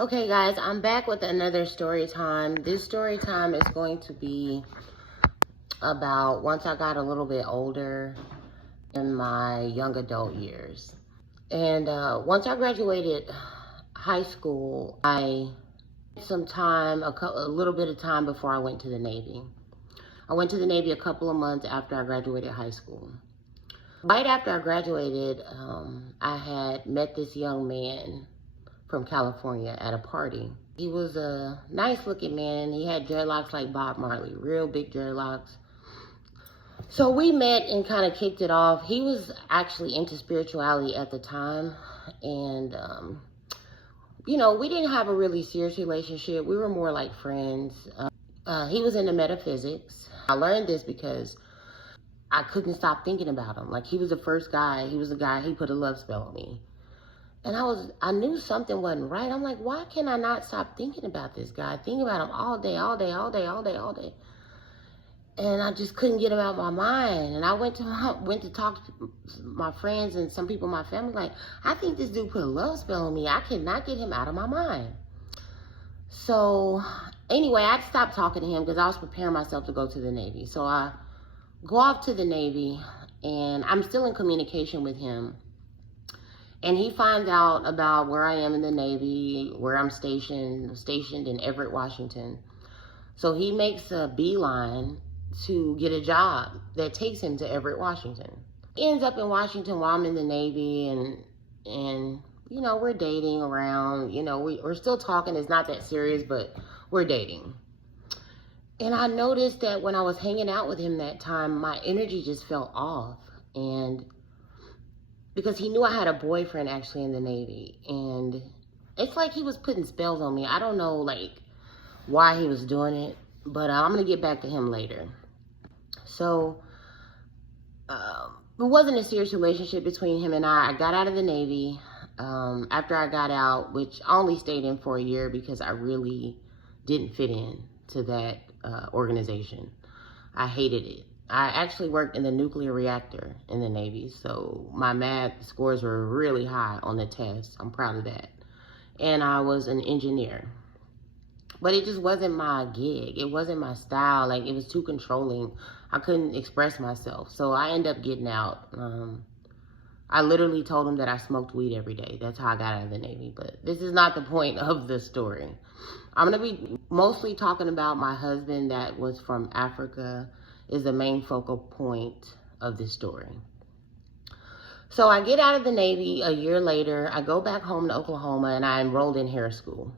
Okay, guys, I'm back with another story time. This story time is going to be about once I got a little bit older in my young adult years. And once I graduated high school, I had some time, a little bit of time before I went to the Navy. I went to the Navy a couple of months after I graduated high school. Right after I graduated, I had met this young man from California at a party. He was a nice looking man. He had dreadlocks like Bob Marley, real big dreadlocks. So we met and kind of kicked it off. He was actually into spirituality at the time. And, we didn't have a really serious relationship. We were more like friends. He was into metaphysics. I learned this because I couldn't stop thinking about him. Like, he was the first guy. He was the guy, he put a love spell on me. And I knew something wasn't right. I'm like, why can I not stop thinking about this guy? Thinking about him all day, all day, all day, all day, all day. And I just couldn't get him out of my mind. And I went to talk to my friends and some people in my family, like, I think this dude put a love spell on me. I cannot get him out of my mind. So anyway, I stopped talking to him because I was preparing myself to go to the Navy. So I go off to the Navy and I'm still in communication with him. And he finds out about where I am in the Navy, where I'm stationed in Everett, Washington. So he makes a beeline to get a job that takes him to Everett, Washington. He ends up in Washington while I'm in the Navy, and we're dating around. We're still talking. It's not that serious, but we're dating. And I noticed that when I was hanging out with him that time, my energy just felt off. And because he knew I had a boyfriend actually in the Navy. And it's like he was putting spells on me. I don't know, why he was doing it. But I'm going to get back to him later. So, it wasn't a serious relationship between him and I. I got out of the Navy. After I got out, which I only stayed in for a year because I really didn't fit in to that organization. I hated it. I actually worked in the nuclear reactor in the Navy, so my math scores were really high on the test. I'm proud of that. And I was an engineer. But it just wasn't my gig. It wasn't my style. Like, it was too controlling. I couldn't express myself. So I ended up getting out. I literally told him that I smoked weed every day. That's how I got out of the Navy. But this is not the point of the story. I'm going to be mostly talking about my husband that was from Africa, is the main focal point of this story. So I get out of the Navy a year later. I go back home to Oklahoma and I enrolled in hair school.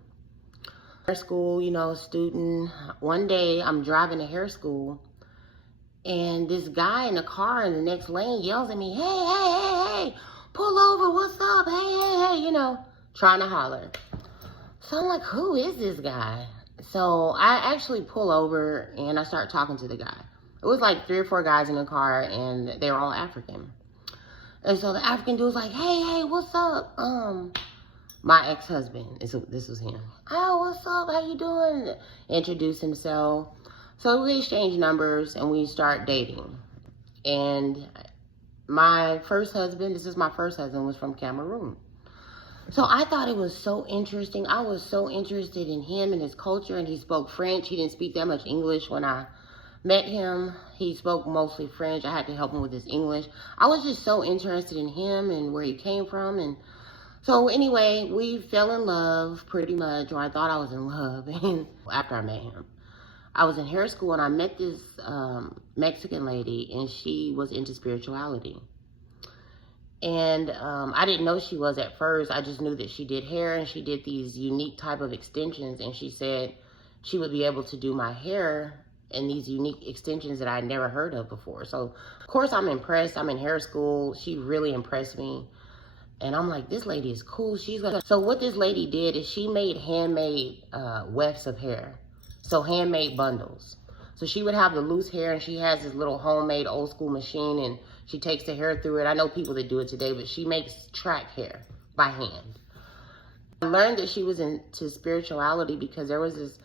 Hair school, student. One day I'm driving to hair school and this guy in the car in the next lane yells at me, hey, hey, hey, hey, pull over, what's up, hey, hey, hey, trying to holler. So I'm like, who is this guy? So I actually pull over and I start talking to the guy. It was like 3 or 4 guys in the car and they were all African. And so the African dude was like, hey, hey, what's up? My ex-husband, this was him. Oh, what's up? How you doing? Introduced himself. So we exchange numbers and we start dating. And my first husband, this is my first husband, was from Cameroon. So I thought it was so interesting. I was so interested in him and his culture, and he spoke French. He didn't speak that much English when I met him. He spoke mostly French. I had to help him with his English. I was just so interested in him and where he came from. And so anyway, we fell in love pretty much, or I thought I was in love. And after I met him, I was in hair school and I met this Mexican lady, and she was into spirituality. And I didn't know she was at first. I just knew that she did hair and she did these unique type of extensions. And she said she would be able to do my hair and these unique extensions that I had never heard of before. So of course I'm impressed. I'm in hair school. She really impressed me. And I'm like, this lady is cool. So what this lady did is she made handmade wefts of hair. So handmade bundles. So she would have the loose hair, and she has this little homemade old school machine, and she takes the hair through it. I know people that do it today, but she makes track hair by hand. I learned that she was into spirituality because there was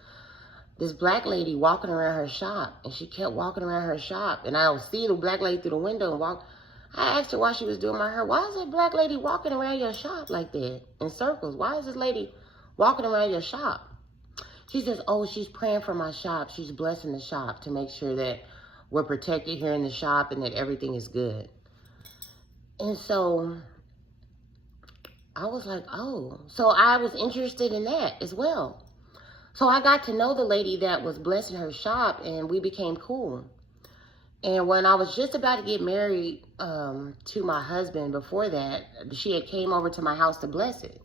this black lady walking around her shop, and she kept walking around her shop, and I would see the black lady through the window and walk. I asked her why she was doing my hair. Why is that black lady walking around your shop like that in circles? Why is this lady walking around your shop? She says, oh, she's praying for my shop. She's blessing the shop to make sure that we're protected here in the shop and that everything is good. And so I was like, oh. So I was interested in that as well. So I got to know the lady that was blessing her shop, and we became cool. And when I was just about to get married to my husband, before that, she had came over to my house to bless it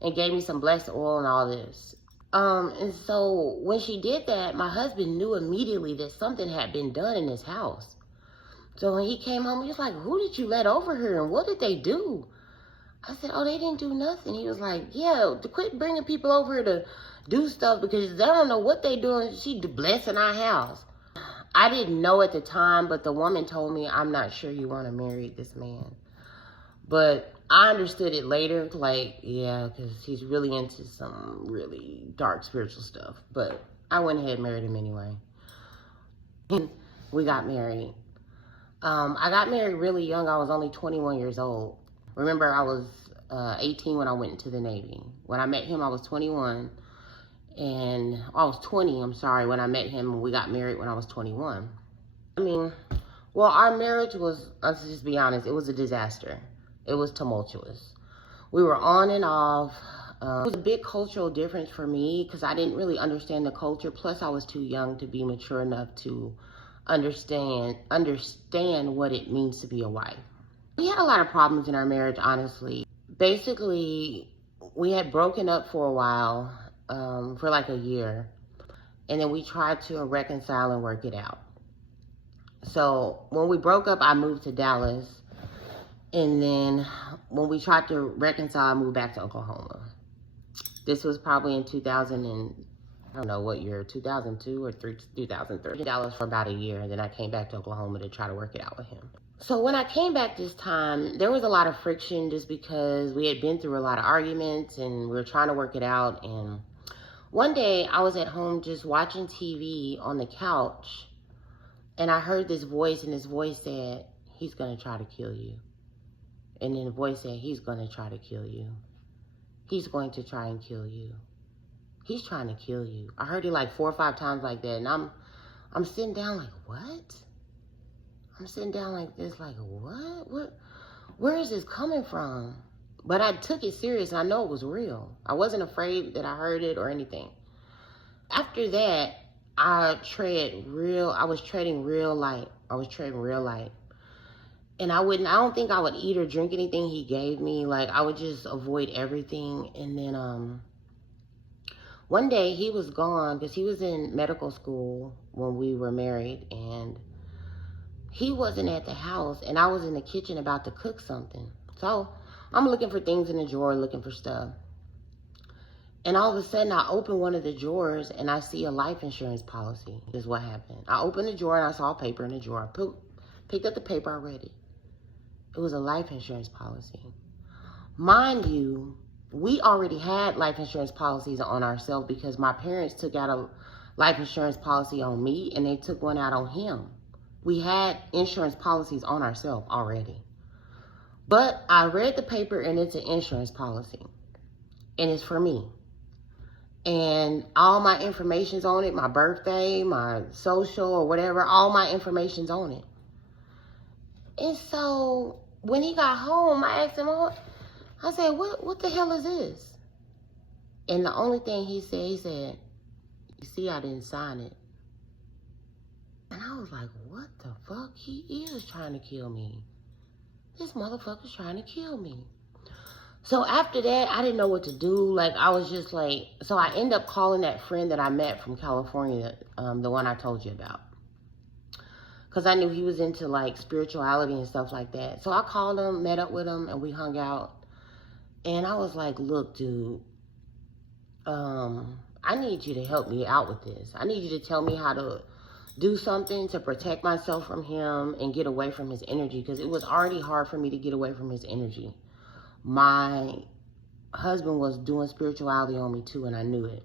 and gave me some blessed oil and all this. And so when she did that, my husband knew immediately that something had been done in his house. So when he came home, he was like, who did you let over here and what did they do? I said, oh, they didn't do nothing. He was like, yeah, to quit bringing people over here to do stuff because they don't know what they doing. She blessing our house. I didn't know at the time, but the woman told me, I'm not sure you want to marry this man. But I understood it later, like, yeah, because he's really into some really dark spiritual stuff. But I went ahead and married him anyway. We got married. I got married really young. I was only 21 years old. Remember, I was 18 when I went into the Navy. When I met him, I was 21. And I was 20, I'm sorry, when I met him, and we got married when I was 21. I mean, well, our marriage was, let's just be honest, it was a disaster. It was tumultuous. We were on and off. It was a big cultural difference for me because I didn't really understand the culture. Plus, I was too young to be mature enough to understand what it means to be a wife. We had a lot of problems in our marriage, honestly. Basically, we had broken up for a while. For like a year, and then we tried to reconcile and work it out. So when we broke up, I moved to Dallas, and then when we tried to reconcile, I moved back to Oklahoma. This was probably in 2000 and I don't know what year, 2002 or 2003. Dallas for about a year, and then I came back to Oklahoma to try to work it out with him. So when I came back this time, there was a lot of friction just because we had been through a lot of arguments and we were trying to work it out. And one day I was at home just watching TV on the couch, and I heard this voice, and this voice said, he's going to try to kill you. And then the voice said, he's going to try to kill you. He's going to try and kill you. He's trying to kill you. I heard it like 4 or 5 times like that, and I'm sitting down like, what? I'm sitting down like this, like, what? Where is this coming from? But I took it serious, and I know it was real. I wasn't afraid that I heard it or anything. After that, I was trading real light. And I don't think I would eat or drink anything he gave me. Like, I would just avoid everything. And then one day he was gone because he was in medical school when we were married, and he wasn't at the house, and I was in the kitchen about to cook something. So I'm looking for things in the drawer, looking for stuff. And all of a sudden, I open one of the drawers, and I see a life insurance policy. This is what happened. I opened the drawer, and I saw a paper in the drawer. I picked up the paper, I read it. It was a life insurance policy. Mind you, we already had life insurance policies on ourselves because my parents took out a life insurance policy on me, and they took one out on him. We had insurance policies on ourselves already. But I read the paper, and it's an insurance policy, and it's for me. And all my information's on it, my birthday, my social or whatever, all my information's on it. And so when he got home, I asked him, I said, what the hell is this? And the only thing he said, you see, I didn't sign it. And I was like, what the fuck? He is trying to kill me. This motherfucker's trying to kill me. So after that, I didn't know what to do. Like, I was just like, so I ended up calling that friend that I met from California, the one I told you about. Because I knew he was into, like, spirituality and stuff like that. So I called him, met up with him, and we hung out. And I was like, look, dude, I need you to help me out with this. I need you to tell me how to do something to protect myself from him and get away from his energy, because it was already hard for me to get away from his energy. My husband was doing spirituality on me too, and I knew it.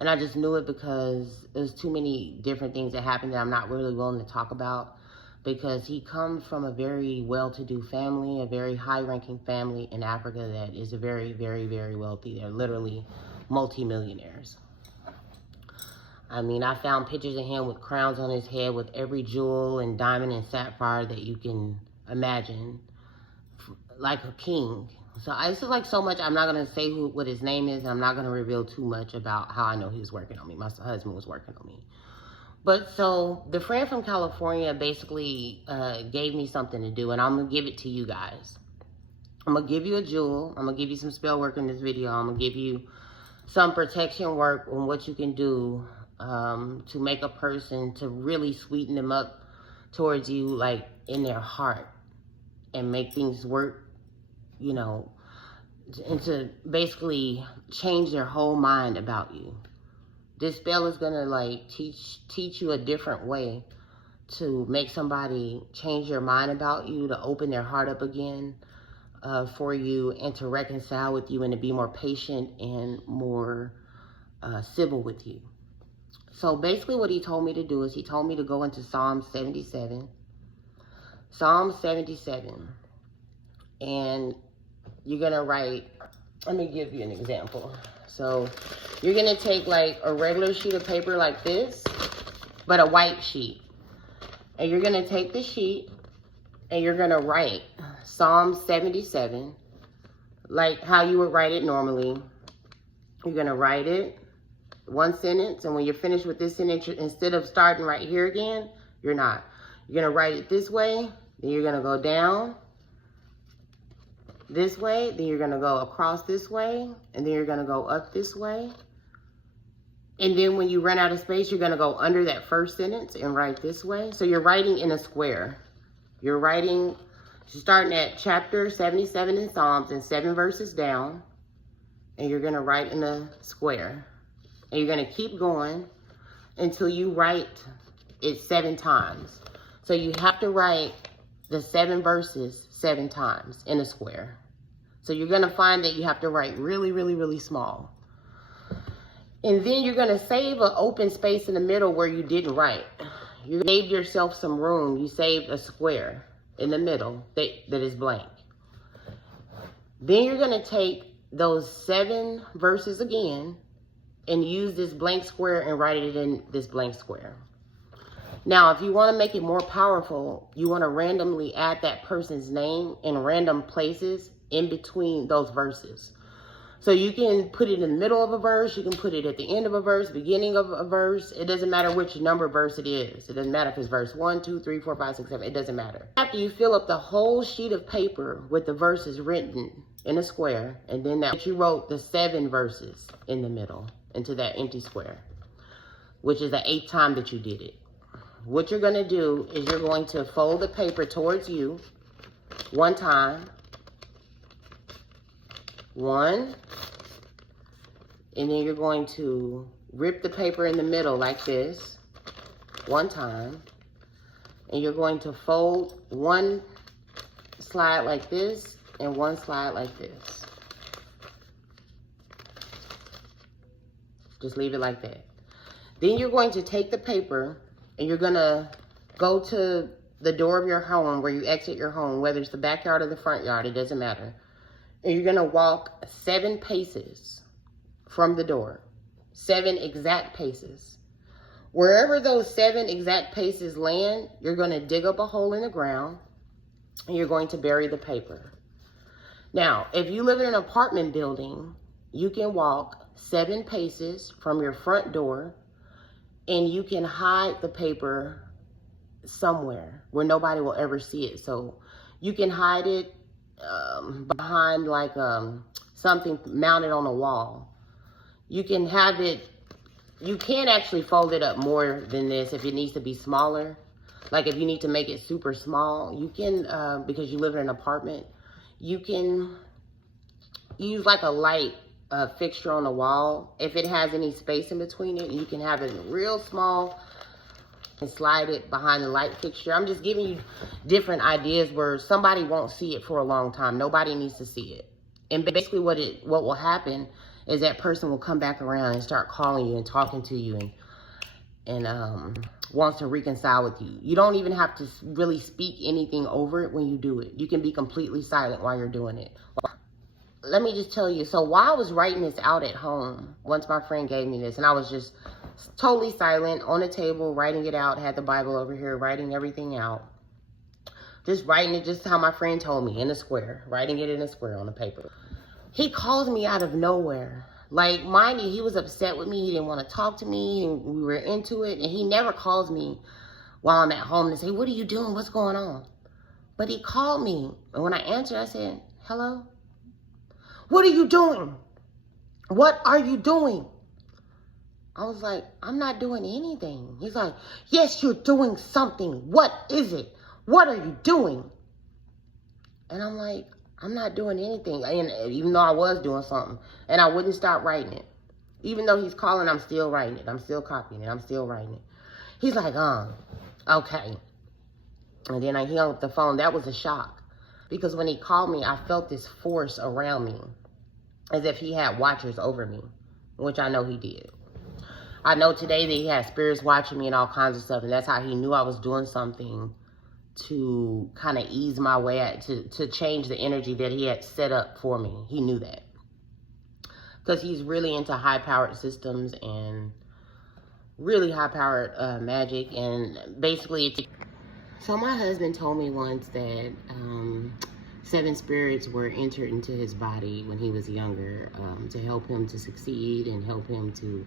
And I just knew it because there's too many different things that happened that I'm not really willing to talk about. because he comes from a very well-to-do family, a very high-ranking family in Africa that is a very, very, very wealthy. They're literally multimillionaires. I mean, I found pictures of him with crowns on his head with every jewel and diamond and sapphire that you can imagine, like a king. So it's just like so much. I'm not going to say what his name is. I'm not going to reveal too much about how I know he was working on me. My husband was working on me. But so the friend from California basically gave me something to do, and I'm going to give it to you guys. I'm going to give you a jewel. I'm going to give you some spell work in this video. I'm going to give you some protection work on what you can do to make a person, to really sweeten them up towards you, like in their heart, and make things work, you know, and to basically change their whole mind about you. This spell is gonna like teach you a different way to make somebody change their mind about you, to open their heart up again for you, and to reconcile with you, and to be more patient and more civil with you. So basically what he told me to do is he told me to go into Psalm 77. Psalm 77. And you're going to write, let me give you an example. So you're going to take like a regular sheet of paper like this, but a white sheet. And you're going to take the sheet and you're going to write Psalm 77, like how you would write it normally. You're going to write it, one sentence, and when you're finished with this sentence, instead of starting right here again, you're not. You're going to write it this way, then you're going to go down this way, then you're going to go across this way, and then you're going to go up this way. And then when you run out of space, you're going to go under that first sentence and write this way. So you're writing in a square. You're writing, starting at chapter 77 in Psalms and 7 verses down, and you're going to write in a square. And you're going to keep going until you write it 7 times. So you have to write the 7 verses 7 times in a square. So you're going to find that you have to write really, really, really small. And then you're going to save an open space in the middle where you didn't write. You saved yourself some room. You saved a square in the middle that is blank. Then you're going to take those 7 verses again and use this blank square and write it in this blank square. Now, if you want to make it more powerful, you want to randomly add that person's name in random places in between those verses. So you can put it in the middle of a verse, you can put it at the end of a verse, beginning of a verse. It doesn't matter which number verse it is. It doesn't matter if it's verse 1, 2, 3, 4, 5, 6, 7. It doesn't matter. After you fill up the whole sheet of paper with the verses written in a square, and then that you wrote the 7 verses in the middle into that empty square, which is the 8th time that you did it. What you're going to do is you're going to fold the paper towards you 1 time. 1. And then you're going to rip the paper in the middle like this 1 time. And you're going to fold 1 slide like this and 1 slide like this. Just leave it like that. Then you're going to take the paper and you're going to go to the door of your home where you exit your home, whether it's the backyard or the front yard, it doesn't matter. And you're going to walk 7 paces from the door. 7 exact paces. Wherever those 7 exact paces land, you're going to dig up a hole in the ground and you're going to bury the paper. Now, if you live in an apartment building, you can walk 7 paces from your front door and you can hide the paper somewhere where nobody will ever see it. So you can hide it behind like something mounted on a wall. You can have it, you can actually fold it up more than this if it needs to be smaller. Like if you need to make it super small, you can, because you live in an apartment, you can use like a light fixture on the wall. If it has any space in between it, you can have it real small and slide it behind the light fixture. I'm just giving you different ideas where somebody won't see it for a long time. Nobody needs to see it. And basically what will happen is that person will come back around and start calling you and talking to you and wants to reconcile with you. You don't even have to really speak anything over it when you do it. You can be completely silent while you're doing it. Let me just tell you, so while I was writing this out at home, once my friend gave me this, and I was just totally silent on the table, writing it out, had the Bible over here, writing everything out. Just writing it just how my friend told me, in a square, writing it in a square on the paper. He calls me out of nowhere. Like, mind you, he was upset with me. He didn't want to talk to me, and we were into it. And he never calls me while I'm at home to say, what are you doing? What's going on? But he called me. And when I answered, I said, hello? What are you doing? What are you doing? I was like, I'm not doing anything. He's like, yes, you're doing something. What is it? What are you doing? And I'm like, I'm not doing anything. And even though I was doing something, and I wouldn't stop writing it. Even though he's calling, I'm still writing it. I'm still copying it. I'm still writing it. He's like, okay. And then I hung up the phone. That was a shock. Because when he called me, I felt this force around me. As if he had watchers over me. Which I know he did. I know today that he had spirits watching me and all kinds of stuff. And that's how he knew I was doing something to kind of ease my way out, to change the energy that he had set up for me. He knew that. Because he's really into high-powered systems and really high-powered magic. And basically, so my husband told me once that 7 spirits were entered into his body when he was younger to help him to succeed and help him to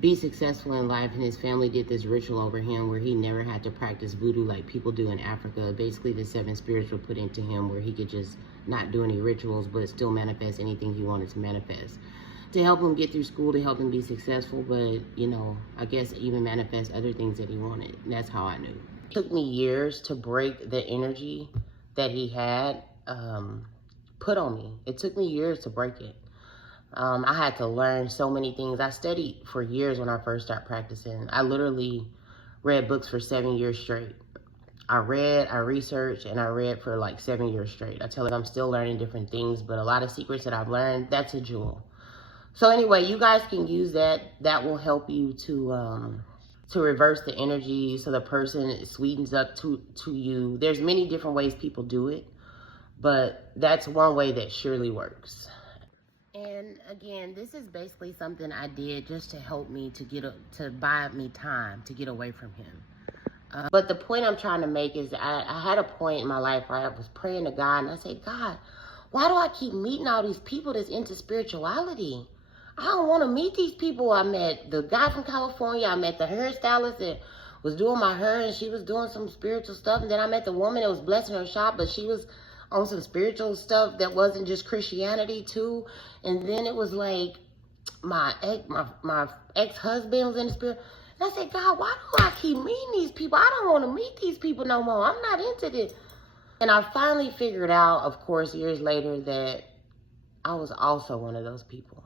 be successful in life. And his family did this ritual over him where he never had to practice voodoo like people do in Africa. Basically, the 7 spirits were put into him where he could just not do any rituals but still manifest anything he wanted to manifest, to help him get through school, to help him be successful, but, you know, I guess even manifest other things that he wanted. And that's how I knew. It took me years to break the energy that he had put on me. It took me years to break it. I had to learn so many things. I studied for years when I first started practicing. I literally read books for 7 years straight. I researched, and I read for like 7 years straight. I tell you, I'm still learning different things, but a lot of secrets that I've learned, that's a jewel. So anyway, you guys can use that. That will help you to reverse the energy so the person sweetens up to you. There's many different ways people do it, but that's one way that surely works. And again, this is basically something I did just to help me to buy me time to get away from him. But the point I'm trying to make is I had a point in my life where I was praying to God, and I said, God, why do I keep meeting all these people that's into spirituality? I don't want to meet these people. I met the guy from California. I met the hairstylist that was doing my hair, and she was doing some spiritual stuff. And then I met the woman that was blessing her shop, but she was on some spiritual stuff that wasn't just Christianity too. And then it was like my ex-husband was in the spirit. And I said, God, why do I keep meeting these people? I don't want to meet these people no more. I'm not into this. And I finally figured out, of course, years later, that I was also one of those people.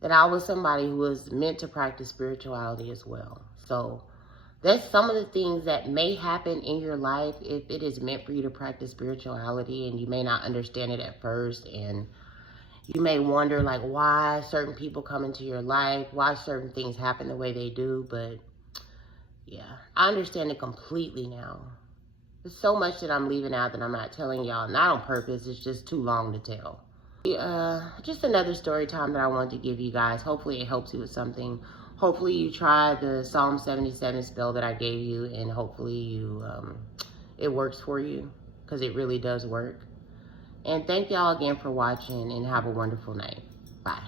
That I was somebody who was meant to practice spirituality as well. So that's some of the things that may happen in your life if it is meant for you to practice spirituality, and you may not understand it at first, and you may wonder like why certain people come into your life, why certain things happen the way they do. But yeah, I understand it completely now. There's so much that I'm leaving out that I'm not telling y'all, not on purpose, it's just too long to tell. Just another story time that I wanted to give you guys. Hopefully it helps you with something. Hopefully you try the Psalm 77 spell that I gave you, and hopefully you it works for you, because it really does work. And thank y'all again for watching, and have a wonderful night. Bye.